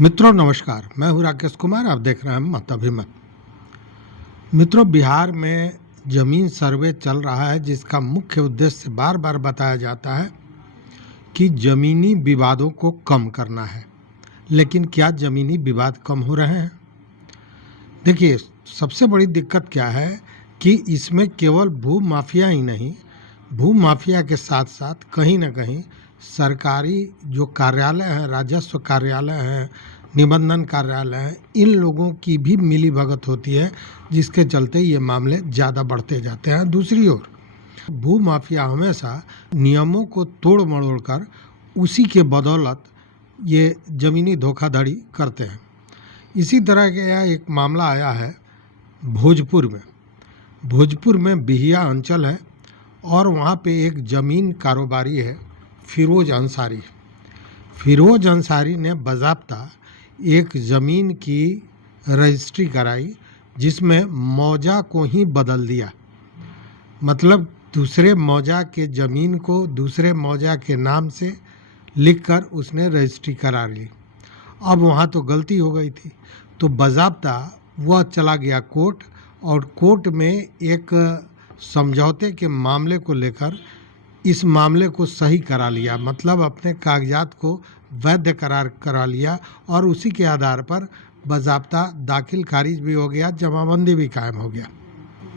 मित्रों नमस्कार, मैं हूं राकेश कुमार। आप देख रहे हैं मत अभिमत। मित्रों, बिहार में जमीन सर्वे चल रहा है जिसका मुख्य उद्देश्य बार बार बताया जाता है कि जमीनी विवादों को कम करना है। लेकिन क्या जमीनी विवाद कम हो रहे हैं? देखिए, सबसे बड़ी दिक्कत क्या है कि इसमें केवल भू माफिया ही नहीं, भू माफिया के साथ साथ कहीं ना कहीं सरकारी जो कार्यालय हैं, राजस्व कार्यालय हैं, निबंधन कार्यालय हैं, इन लोगों की भी मिली भगत होती है, जिसके चलते ये मामले ज़्यादा बढ़ते जाते हैं। दूसरी ओर भू माफिया हमेशा नियमों को तोड़ मरोड़ कर उसी के बदौलत ये ज़मीनी धोखाधड़ी करते हैं। इसी तरह का यह एक मामला आया है भोजपुर में। भोजपुर में बिहिया अंचल है और वहाँ पे एक ज़मीन कारोबारी है फिरोज अंसारी। फिरोज अंसारी ने बाज़ाब्ता एक ज़मीन की रजिस्ट्री कराई जिसमें मौजा को ही बदल दिया। मतलब दूसरे मौजा के ज़मीन को दूसरे मौजा के नाम से लिखकर उसने रजिस्ट्री करा ली। अब वहाँ तो गलती हो गई थी, तो बाज़ाब्ता वह चला गया कोर्ट और कोर्ट में एक समझौते के मामले को लेकर इस मामले को सही करा लिया। मतलब अपने कागजात को वैध करार करा लिया और उसी के आधार पर बाज़ाब्ता दाखिल खारिज भी हो गया, जमाबंदी भी कायम हो गया।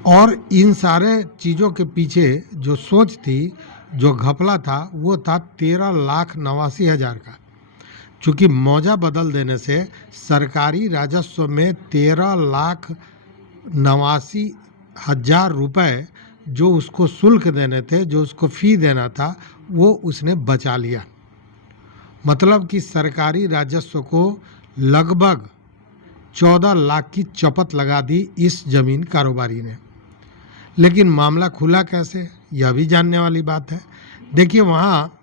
और इन सारे चीज़ों के पीछे जो सोच थी, जो घपला था, वो था 13,89,000 का। चूँकि मौजा बदल देने से सरकारी राजस्व में 13,89,000 रुपये जो उसको शुल्क देने थे, जो उसको फ़ी देना था, वो उसने बचा लिया। मतलब कि सरकारी राजस्व को लगभग 14 लाख की चपत लगा दी इस ज़मीन कारोबारी ने। लेकिन मामला खुला कैसे, यह भी जानने वाली बात है। देखिए, वहाँ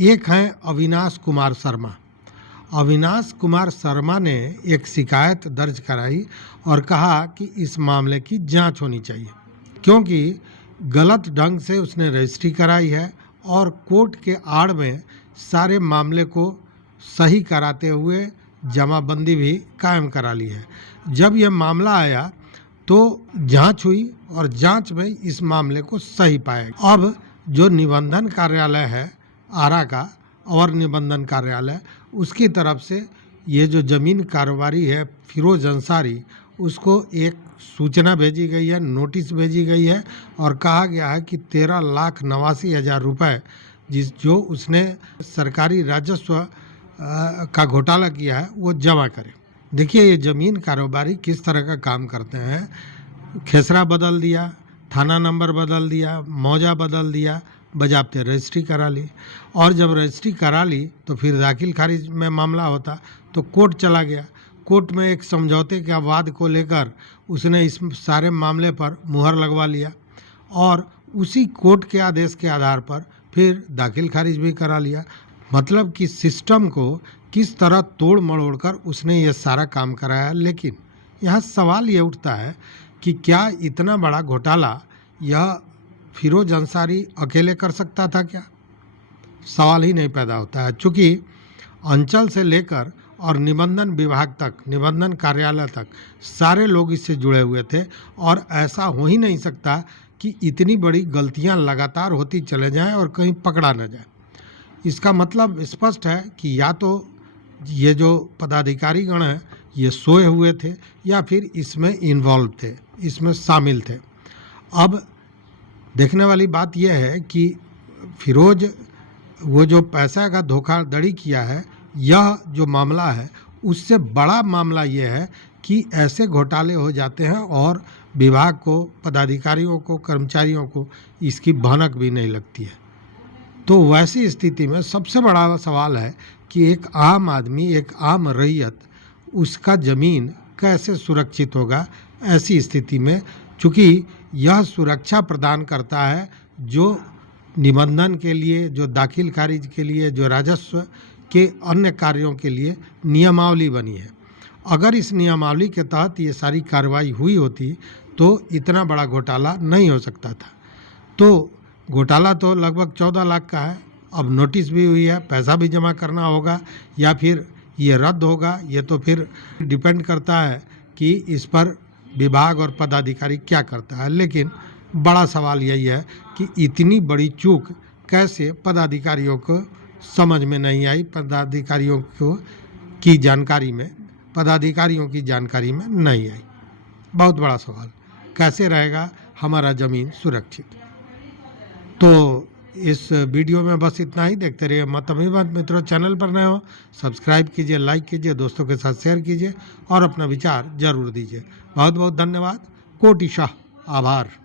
एक हैं अविनाश कुमार शर्मा। अविनाश कुमार शर्मा ने एक शिकायत दर्ज कराई और कहा कि इस मामले की जांच होनी चाहिए, क्योंकि गलत ढंग से उसने रजिस्ट्री कराई है और कोर्ट के आड़ में सारे मामले को सही कराते हुए जमाबंदी भी कायम करा ली है। जब यह मामला आया तो जांच हुई और जांच में इस मामले को सही पाया। अब जो निबंधन कार्यालय है आरा का, और निबंधन कार्यालय, उसकी तरफ से ये जो ज़मीन कारोबारी है फिरोज अंसारी, उसको एक सूचना भेजी गई है, नोटिस भेजी गई है और कहा गया है कि 13,89,000 रुपये जो उसने सरकारी राजस्व का घोटाला किया है वो जमा करे। देखिए, ये ज़मीन कारोबारी किस तरह का काम करते हैं। खेसरा बदल दिया, थाना नंबर बदल दिया, मौजा बदल दिया, बजाबते रजिस्ट्री करा ली। और जब रजिस्ट्री करा ली तो फिर दाखिल खारिज में मामला होता तो कोर्ट चला गया। कोर्ट में एक समझौते के वाद को लेकर उसने इस सारे मामले पर मुहर लगवा लिया और उसी कोर्ट के आदेश के आधार पर फिर दाखिल खारिज भी करा लिया। मतलब कि सिस्टम को किस तरह तोड़ मरोड़ कर उसने ये सारा काम कराया। लेकिन यहाँ सवाल ये उठता है कि क्या इतना बड़ा घोटाला यह फिरोज अंसारी अकेले कर सकता था क्या? सवाल ही नहीं पैदा होता है। चूँकि अंचल से लेकर और निबंधन विभाग तक, निबंधन कार्यालय तक सारे लोग इससे जुड़े हुए थे और ऐसा हो ही नहीं सकता कि इतनी बड़ी गलतियां लगातार होती चले जाएं और कहीं पकड़ा न जाए। इसका मतलब स्पष्ट है कि या तो ये जो पदाधिकारी गण हैं ये सोए हुए थे या फिर इसमें इन्वॉल्व थे, इसमें शामिल थे। अब देखने वाली बात यह है कि फिरोज वो जो पैसा का धोखाधड़ी किया है, यह जो मामला है उससे बड़ा मामला ये है कि ऐसे घोटाले हो जाते हैं और विभाग को, पदाधिकारियों को, कर्मचारियों को इसकी भनक भी नहीं लगती है। तो वैसी स्थिति में सबसे बड़ा सवाल है कि एक आम आदमी, एक आम रैयत, उसका ज़मीन कैसे सुरक्षित होगा ऐसी स्थिति में। चूँकि यह सुरक्षा प्रदान करता है जो निबंधन के लिए, जो दाखिल खारिज के लिए, जो राजस्व के अन्य कार्यों के लिए नियमावली बनी है। अगर इस नियमावली के तहत ये सारी कार्रवाई हुई होती तो इतना बड़ा घोटाला नहीं हो सकता था। तो घोटाला तो लगभग 14 लाख का है। अब नोटिस भी हुई है, पैसा भी जमा करना होगा या फिर ये रद्द होगा, ये तो फिर डिपेंड करता है कि इस पर विभाग और पदाधिकारी क्या करता है। लेकिन बड़ा सवाल यही है कि इतनी बड़ी चूक कैसे पदाधिकारियों को समझ में नहीं आई, पदाधिकारियों की जानकारी में नहीं आई। बहुत बड़ा सवाल, कैसे रहेगा हमारा ज़मीन सुरक्षित। तो इस वीडियो में बस इतना ही। देखते रहिए मत अभिमत मित्रों। चैनल पर नए हो सब्सक्राइब कीजिए, लाइक कीजिए, दोस्तों के साथ शेयर कीजिए और अपना विचार जरूर दीजिए। बहुत बहुत धन्यवाद। कोटिशाह आभार।